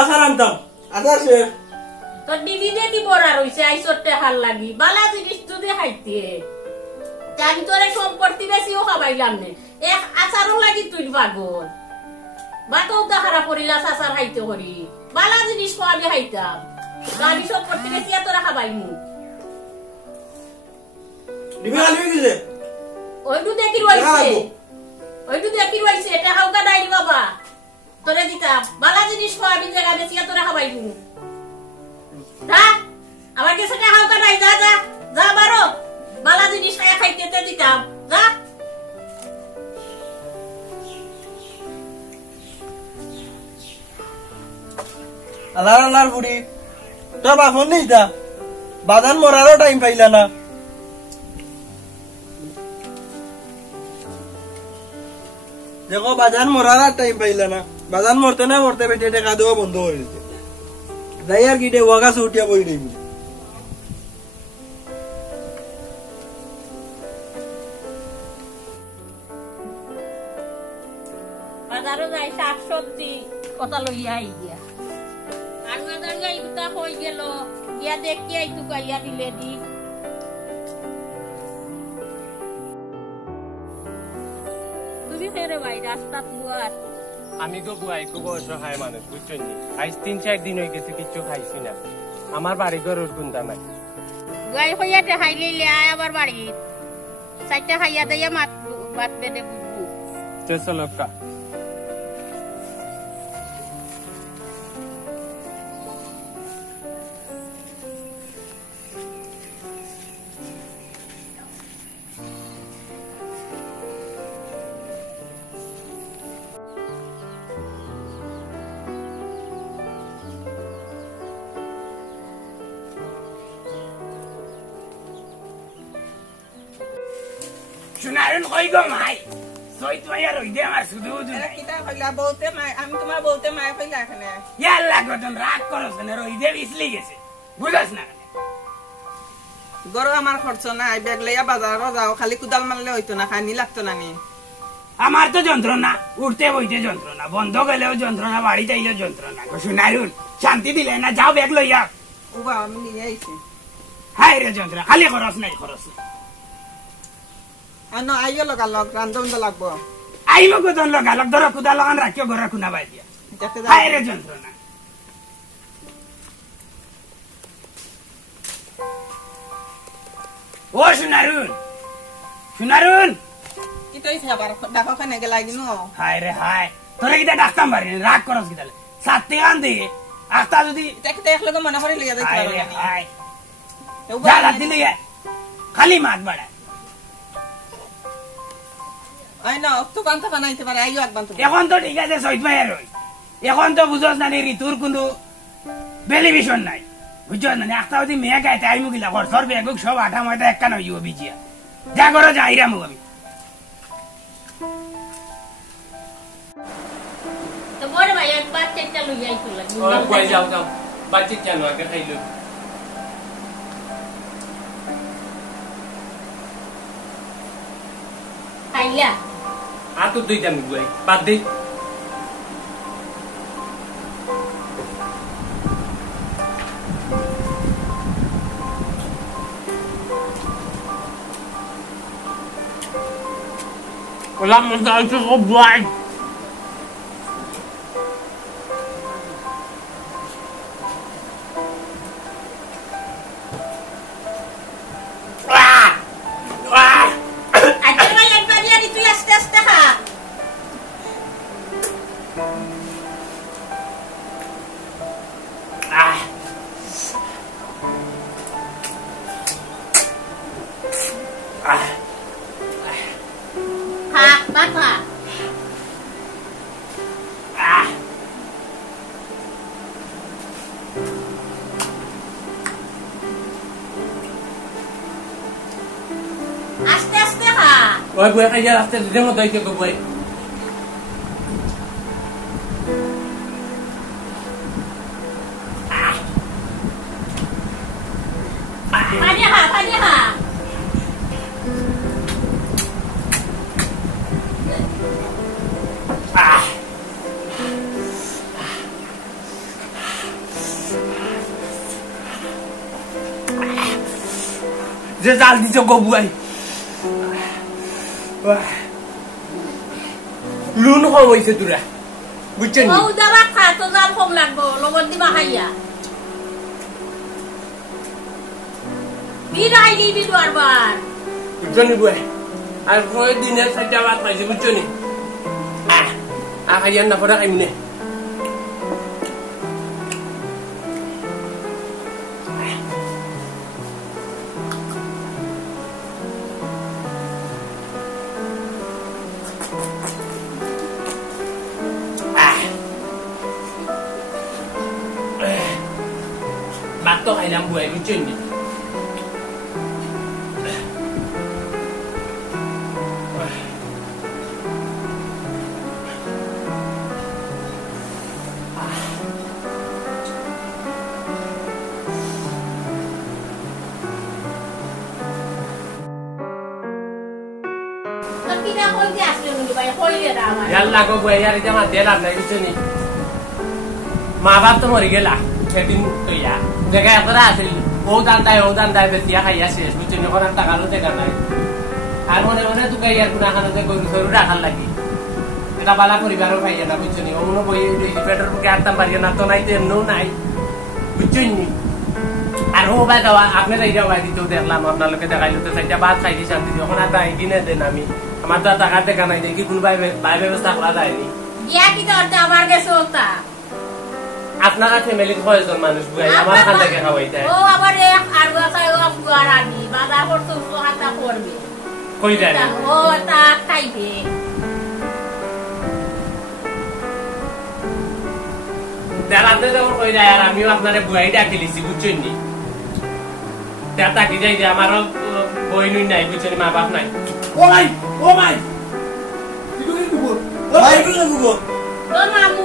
আসার আনতাম আচ্ছা শেখ তোর ডিবিতে কি বড়া রইছে আইসরতে হাল লাগি বালা জিনিস যদি খাইতে আমি তোরে সম্পত্তি বেশিও খাবাইলাম নে এক আচারও লাগি তুই পাগল বাতও তো খারাপ করিলা আচার খাইতে করি বালা জিনিস খাওয়াবি খাইতাম আমি সম্পত্তি বেশি তোরা খাবাইমু ডিবি খালি গেছে ওইটু দেখি রইছে এটা হাউকা দাইলি বাবা তোরে দিতাম বালা জিনিস খাওয়াবি জায়গা বেশি তোরা খাবাইমু যা আমার কাছে হাউকা নাই যা যা যা বারো বালা জিনিস খাইতে দিতাম যা আল্লাহর বুড়ি তোর বাপন নেই তা বাদান মরারও টাইম পাইলা না দেখো বাজান মরার আর টাইম পাইলা না বাজান মরতে না মরতে বেটে টাকা দেওয়া বন্ধ হয়ে গেছে যাই আর গিটে ওয়াগাছ উঠিয়া বই নেই বাজারও যাই শাক সবজি কথা লইয়া আই গিয়া আর বাজার যাই উতা হয়ে গেল গিয়া দেখি আই তুকা ইয়া দিলে দি তুমি ফেরে ভাই রাস্তা বুয়ার আমি তো বুয়াই খুব অসহায় মানুষ বুঝছেন আজ 3-4 দিন হয়ে গেছে কিচ্ছু খাইছি না আমার বাড়ি ঘর ওর গুন্দা নাই গাই হইয়াতে খাইলে আয় আবার বাড়ি চারটা খাইয়া দিয়া মাত বাত বেদে বুঝবো চলো কা শুনারুন কই গো মাই সইত মাইয়া রই দে আমার শুধু কিতা কইলা বউতে মাই আমি তোমার বউতে মাই কইলা এখানে ইয়াল্লা গটন রাগ করছ না রই দে বিছলি গেছে বুঝছ না গরো আমার খরচ নাই ব্যাগ লইয়া বাজারও যাও খালি কুদাল মারলে হইতো না খানি লাগতো না নি আমার তো যন্ত্রণা উঠতে বইতে যন্ত্রণা বন্ধ গেলেও যন্ত্রণা বাড়ি যাইলেও যন্ত্রণা গো শুনারুন শান্তি দিলে না যাও ব্যাগ লইয়া উবা আমি নিয়ে আইছি হাই রে যন্ত্রণা খালি খরচ নাই খরচ আনো আইও লগালক রান্ধন লাগবো আইব গতন লগালক ধরো কুদা লাগান রাখিও ঘরে খুনা বাই দিয়া হাই রে যন্ত্রণা ও শুনারুন শুনারুন কি তুই খাবার ডাকা খানে গেলা গিনো হাই রে হাই তোরে কিটা ডাকতাম পারি রাগ করস কিতালে সাথে গান দে আস্তা যদি দেখতে এক লগে মনে করে লিয়া দেখতে হাই পারো রে না হাই যা রাতি লিয়ে খালি মাত বাড়া আই না তো বানতে বানাইতে পারে আইও এক বানতে এখন তো ঠিক আছে সৈত মায়ের রই এখন তো বুঝস না ঋতুর কোনো বেলিভিশন নাই বুঝছ না একটা যদি মেয়ে গাইতে আইমু গিলা ঘর বেগুক সব আঠা ময়টা একটা নইব বিজিয়া যা করো যাইরামু আমি তো বড় ভাই একবার চেষ্টা লইয়া আইতো লাগি কই যাও যাও বাচ্চা কেন আগে খাইলো খাইলা আর তো দুইটা মিগুয়াই বাদ দে ওলা মজা হচ্ছে সব বুয়াই Boy, boy, aja lah, dia mau tahu itu boy. যে জাল দিছ গবুয়াই লুন কম হয়েছে তোরা বুঝছেন ও যাবা খা তো জাল কম লাগবো লবণ দিবা খাইয়া দিন আইলি দিন বারবার বুঝছেন বুয়াই আর কয় দিনের সাথে আবার খাইছে বুঝছেন খাইয়ার না পড়া খাইমনে Bato kailang buhay mo dyan eh. Yalla ko buhay yari jama tela na gusto ni. Mabab to mori gela. Setin to ya. Jaga apa asli. O dan dai betia kaya ses. Gusto ni orang tak kalau tega nai. Harmone mone tu kaya kuna kana te ko soru rakhal lagi. Kita bala poribaro kaya na gusto ni. Ono boy better ko atam bari na to nai te no nai. Gusto ni. আর ও ভাই দাও আপনি যাই যাও ভাই দিতেও দেখলাম আপনার লোকে দেখাইলো তো সেটা ভাত খাইছি শান্তি যখন আর তাই কিনে দেন আমি আমার তো টাকা দেখা নাই দেখি কোন ভাই ব্যবস্থা করা যায়নি ইয়া কি করতে আমার কাছে ওটা আপনারা ফ্যামিলির কয়জন মানুষ ভাই আমার খান থেকে খাওয়াইতে ও আবার এক আর বাসায় ও ফুয়ার আনি বাজার করতে ও হাতা করবে কই জানেন ও তা খাইবে দাঁড়াতে যখন কই যায় আর আমিও আপনারে বুয়াই ডাকি লিছি বুঝছেন নি দাঁড়া কি যাই যে আমারও বই নুই নাই বুঝছেন মা বাপ নাই ও ভাই ইটু কি কুকুর ভাই ইটু কি কুকুর তোর মামু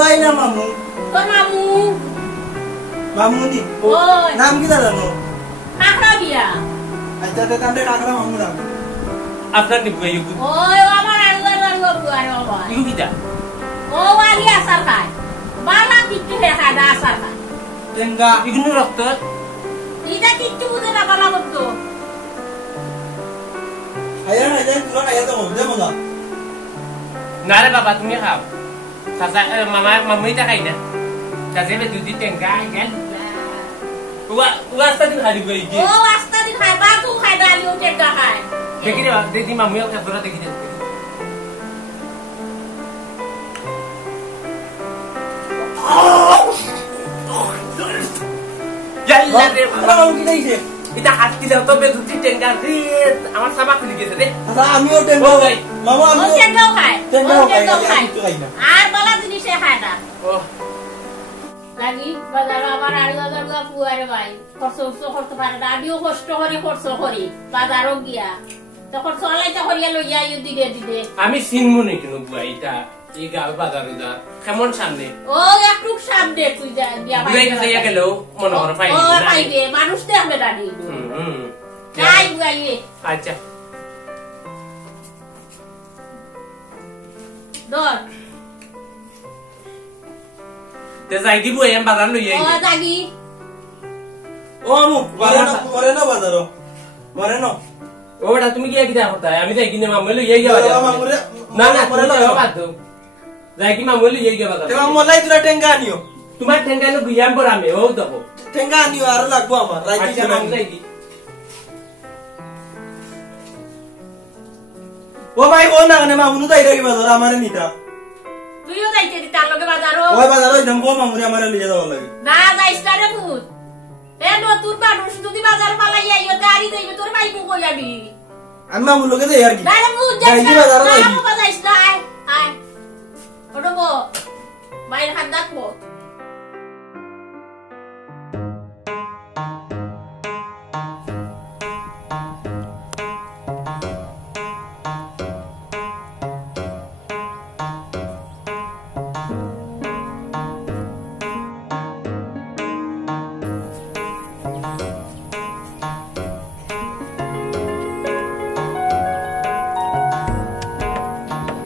ভাই না মামু তোর মামু মামুনি ওই নাম কি জানো কাকড়া বিয়া আচ্ছা তো কামড়ে কাকড়া মামু নাম আপনার নি বুয়াই ওই আমার আর বুয়ার বাবা ইউ কিটা ও আলি আসার খায় বালা কিচ্ছু দেখা দা আসার খায় টেঙ্গা ইগনু রক্ত এটা কিচ্ছু বুঝে না বালা করতো আয়া না যাই পুরো আয়া তো মজা মজা না রে বাবা তুমি খাও সাসা মামাইটা খাই না সাসে বে দুদি টেঙ্গা গেল উয়া আস্তা দিন খালি গই কি ও আস্তা দিন খায় বা তু খায় ডালি ও টেঙ্গা খায় দেখি রে দেখি মামুইও কাপড়া দেখি দে Yalla রে আমরা মামু কি দিছে এটা হাত দিলে তো বে দুটি টেঙ্গা রে আমার সাবা খুলে গেছে রে আচ্ছা আমিও টেঙ্গা ভাই মামু ও আমিও টেঙ্গাও খায় টেঙ্গাও ও টেঙ্গাও খাই খায় কিছু খাই না আর বালা জিনিসে খায় না ও লাগি বাজার আবার আর বাজার পুয়ারে ভাই খরচ করতে পারে না আমিও কষ্ট করে খরচ করি বাজারও গিয়া তখন চলাইতে করিয়া লইয়া ইউ দিবে দিবে আমি চিনমু নি কেন বুয়াইটা এই গাল বাজারে যা কেমন সামনে ও একটু সামনে তুই যা দিয়া বুয়াই কাছে গেল মনে করে পাই ও পাইবে মানুষ দেখবে দাঁড়ি হুম যাই বুয়াইবে আচ্ছা দর তে যাই দিব এম বাজার লই আই ও দাগি ও মামু মরে না বাজারো মরে না ওটা তুমি কি কিটা করতা আমি যাই কিনে মামু লই আই যাবা না না মরে না বাদ দাও যাই কি মামু লই আই যাবা তে মামু লাই তুরা টেঙ্গা আনিও তোমার ঠেঙ্গাই লো গুয়াম পর আমি ও দেখো টেঙ্গা আনিও আর লাগবো আমার রাইতে আচ্ছা মামু যাই কি ও ভাই ও না মানে মামু তাই রাখি বাজার আমারে নিতা তুইও যাইতে দি তার লগে বাজারও ওই বাজার ওই ধমকো মামুরে আমারে লিয়ে যাওয়া লাগে না যাইস না রে ভূত এ নতুন মানুষ যদি বাজার পালাইয়া ইও গাড়ি দেইবে তোর মাই মুখ যাবি আমি মামু লোকে যাই আর কি না রে ভূত যাই যাইস দি না বাজার না যাই বাবা যাইস না আয় আয় ওটা বো বাইরে হাত ডাকবো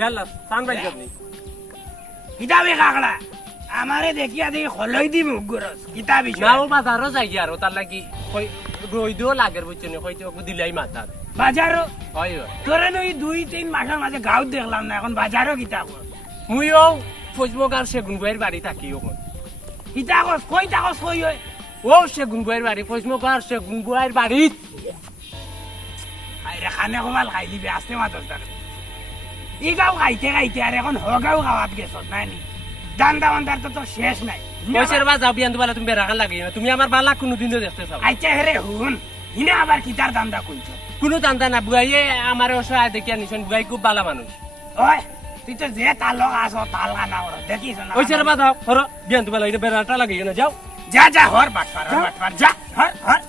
Yalla, san ben gabni. কিতাবে কাকড়া আমারে দেখিয়া দেখি হলই দি মুখ গরস কিতাবি না ও বাজারও যাই আর তার লাগি রই দিও লাগের বুঝছো নি হয়তো দিলাই মাথার বাজারও হয় তোরে নই 2-3 মাসের মাঝে গাঁও দেখলাম না এখন বাজারও কিতাব মুইও ফজমক আর সেগুন বইয়ের বাড়ি থাকি ওখন কিতাব কই তাকস কই হয় ও সেগুন বইয়ের বাড়ি ফজমক আর সেগুন বইয়ের বাড়ি আরে খানে কমাল খাই দিবি আস্তে মাতর তাকে ই গাঁও খাইতে খাইতে আর এখন হগাও খাওয়াত গেছ নানি দান্দা বান্দার তো শেষ নাই পয়সার বা যাও বিয়ান দুবালা তুমি বেড়া লাগে না তুমি আমার বালা কোনোদিন দেখতে চাও আচ্ছা হেরে হুন ইনে আবার কিতার দান্দা কইছ কোনো দান্দা না বুয়াইয়ে আমার অসহায় দেখিয়া নিছেন বুয়াই খুব ভালো মানুষ ওই তুই তো যে তালক আসো তাল গানা ওর দেখিস না পয়সার বা যাও হর বিয়ান দুবালা এটা বেড়াটা লাগে না যাও যা যা হর বাটপার যা হর হর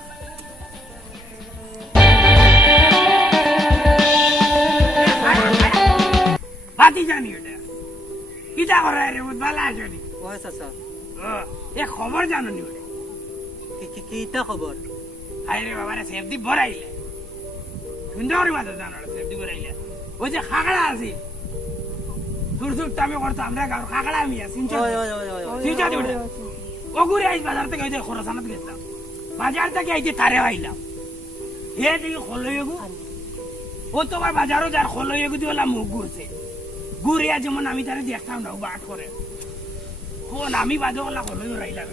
বাতি জানি ওটা কিতা করে রে উদ্বালা আসনি ওই চাচা এ খবর জানো নি ওটা কিটা খবর হাই রে বাবা রে সেফটি বড়াইলে সুন্দর মাত্র জানো সেফটি বড়াইলে ওই যে খাগড়া আছে দূর দূর টাইমে করতো আমরা গাঁর খাগড়া আমি আছি চিন্তা ওটা ওগুরে আইস বাজার থেকে ওই যে খরচানাত গেছিলাম বাজার থেকে আইতে তারে আইলাম হে দেখি খলইগু ও তোমার বাজারও যার খলইগু দিওলা মুখ ঘুরছে ঘুরিয়া যেমন আমি তারে দেখতাম না ও বাট করে কোন আমি বাজে ওলা খলই রাইলাম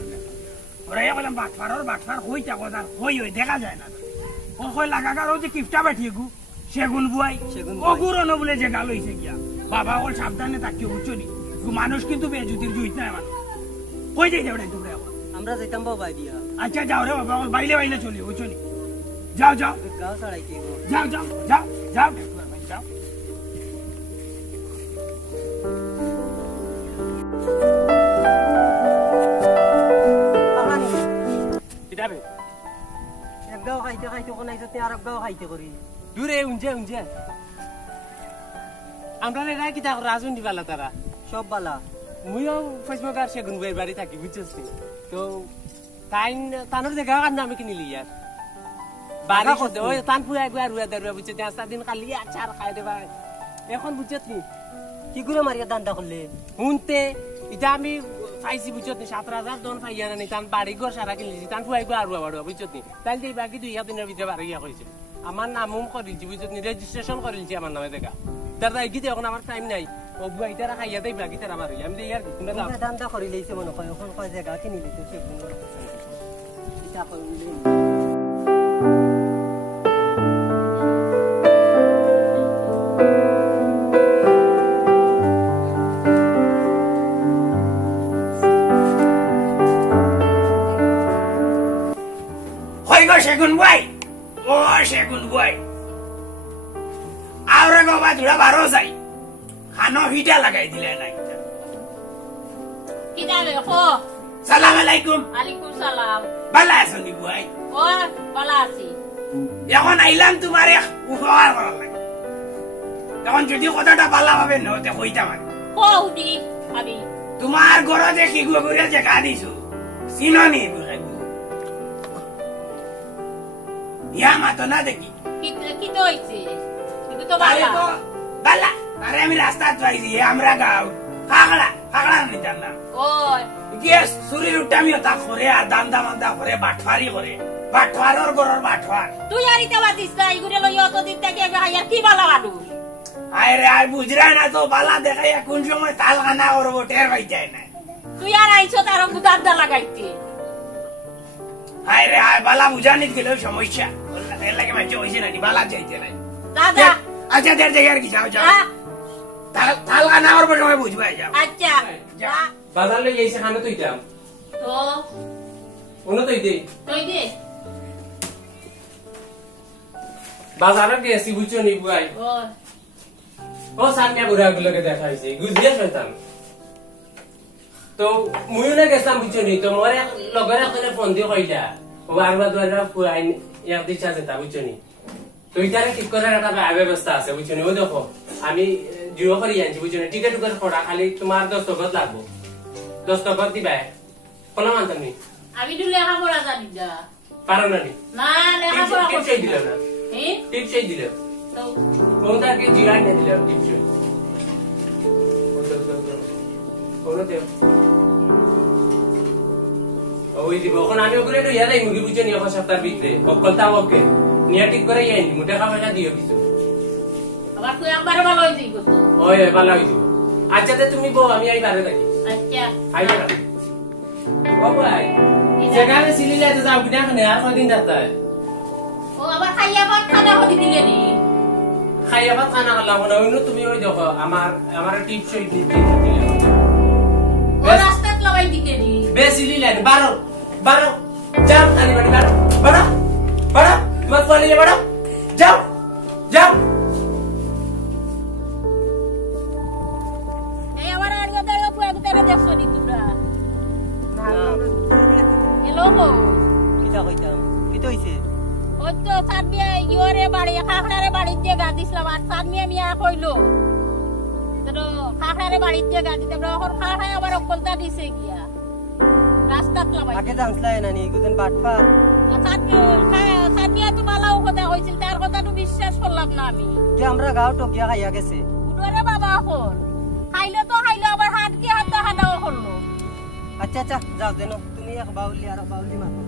ওরাই বললাম বাটফার হই থাকো তার হই দেখা যায় না ও কই লাগাগার ও যে কিফটা বাঠিয়ে গু সেগুন বুয়াই ও গুরনো বলে যে গাল হইছে গিয়া বাবা ওর সাবধানে তাকিয়ে উঠছনি মানুষ কিন্তু বেজুতির জুইত নাই মানুষ কই যাই যাবে তোমরা এখন আমরা যেতাম বাবা দিয়া আচ্ছা যাও রে বাবা ওর বাইলে চলি উঠছনি যাও যাও গাঁও ছাড়াই কি যাও যাও যাও যাও যাও কিতাবে এক গাঁও খাইতে খাইতে কোন আইসতে আর এক গাঁও খাইতে করি দূরে উঞ্জে আমরা রে কিতা রাজুন দিবালা তারা সব বালা মুইও ফেসবুক আর সেগুন বইয়ের বাড়ি থাকি বুঝছিস তো তানোর দেখা কান্না আমি কিনিলি ইয়ার বাড়ি করতে ওই তান পুয়া একবার রুয়া দারুয়া বুঝছে 5 দিন খালি আচার খাই দেবা এখন বুঝছত নি কি করে মারিয়া দান্দা করলে শুনতে এটা আমি পাইছি বুঝছত নি 17,000 দন পাইয়া না তান বাড়ি ঘর সারা কিনলিছি তান পুয়া একবার রুয়া বাড়ুয়া বুঝছত নি তাইলে এই বাকি 2 দিনের ভিতরে বাড়ি গিয়া কইছে আমার নামও করিছি বুঝছত নি রেজিস্ট্রেশন করিলছি আমার নামে দেখা দাদা এগিতে এখন আমার টাইম নাই ও বুয়া ইতারা খাইয়া দেই বাকি তারা মারি আমি দেই আর তোমরা দাও দান্দা করি লইছে মনে কয় এখন কয় জায়গা কিনি লইছে সে কিতা কইলি সেগুন ভাই ও সেগুন ভাই আরে বাবা ধুলা বারো যাই খানো হিটা লাগাই দিলে না কিতাবে খো সালাম আলাইকুম আলাইকুম সালাম ভালো আছো নি ভাই ও ভালো আছি এখন আইলাম তোমার উপকার করার লাগে এখন যদি কথাটা ভালো ভাবে নতে কইতাম ও উডি আমি তোমার ঘরে যে কি গুড়ে যে গা দিছো চিননি ইয়া মাতো না দেখি কি তো হইছে কিন্তু তো ভালো বালা আরে আমি রাস্তা যাইছি আমরা গাও কাকড়া নিতাম না ওই গেস শরীর উঠামিও তা করে আর দান্দা মান্দা করে বাটফারি করে বাটফারর গরর বাটফার তুই আর ইটা বাদিস না ইগুরে লই অত দিন থেকে আর কি ভালো মানুষ আরে আই বুঝরা না তো বালা দেখাইয়া কোন সময় তাল গানা করবো টের পাই যায় না তুই আর আইছো তার গুদারদা লাগাইতে আরে আই বালা বুঝানিত গেল সমস্যা এর লাগে মাঝে হইছে না বালা যাইতে নাই দাদা আচ্ছা দের জায়গার কি যাও যাও তাল গানা করবো সময় বুঝবাই যাও আচ্ছা যা বাজার লই যাইছে খানে তুই যাও তো ওনো তুই দে বাজারে গেছি বুঝছো নি বুয়াই ও সামনে বুড়া গুলোকে দেখাইছে গুজিয়া শয়তান তো মুই না গেছাম বুঝছো নি তো মোরে লগরে করে ফোন দিয়ে কইলা ও আরবা দুয়ারা ফুয়াই এক দিশা যেতা বুঝছো নি তো ইতারে ঠিক করার একটা ব্যবস্থা আছে বুঝছো নি ও দেখো আমি জিও করে আনছি বুঝছো নি টিকেট করে পড়া খালি তোমার 10 টাকা লাগবে 10 টাকা দিবা কোলা মানতাম নি আমি তো লেখাপড়া জানি না পারো না নি না লেখাপড়া করতে দিল না হ্যাঁ টিপ চাই দিল তো কোনটাকে জিরান নে দিল টিপ চাই কোনো দেও ওই দিব এখন আমি ওগুলো একটু ইয়াদাই মুগি বুঝে নিয়ে সপ্তাহের ভিতরে অকলতা ওকে নিয়ে ঠিক করে ইয়ে নিমু টাকা পয়সা দিও কিছু আবার তুই একবারে ভালো হয়ে যাইব তো ওই ভালো হয়ে যাব আচ্ছা তে তুমি বউ আমি আই বারে থাকি আচ্ছা আইয়া ও ভাই যেখানে সিলিলে তো যাও কিনা খানে আর কদিন যাতা ও আবার খাইয়া ভাত খানা হদি দিলে নি খাইয়া ভাত খানা লাগব না ওইনো তুমি ওই দেখো আমার টিপস ওই দিতে ও রাস্তাত লগাই দিতে নি বেসিলি লাইন বারো যাও আনি বাড়ি বাড়া মত পালিয়ে বাড়া যাও এই আমার আড়িও দাও পুরো তেরে দেখছো নি তোমরা হ্যালো কিটা কইতাম কি তো হইছে ওই তো সাদমিয়া ইওরে বাড়ি খাখড়ারে বাড়ি দিয়ে গা দিছিলাম আর সাদমিয়া মিয়া কইলো তো খাখড়ারে বাড়ি দিয়ে গা দিতে এখন খাখড়া আবার অকলতা দিছে গিয়া রাস্তাত লাগাই আগে জানছলাই না নি গুজন বাটপা সাদমিয়া তো বালাও কথা কইছিল তার কথা তো বিশ্বাস করলাম না আমি যে আমরা গাও টকিয়া খাইয়া গেছে উডরে বাবা এখন খাইলো আবার হাত কি হাত করলো আচ্ছা যাও দেন তুমি এক বাউলি আর বাউলি মারো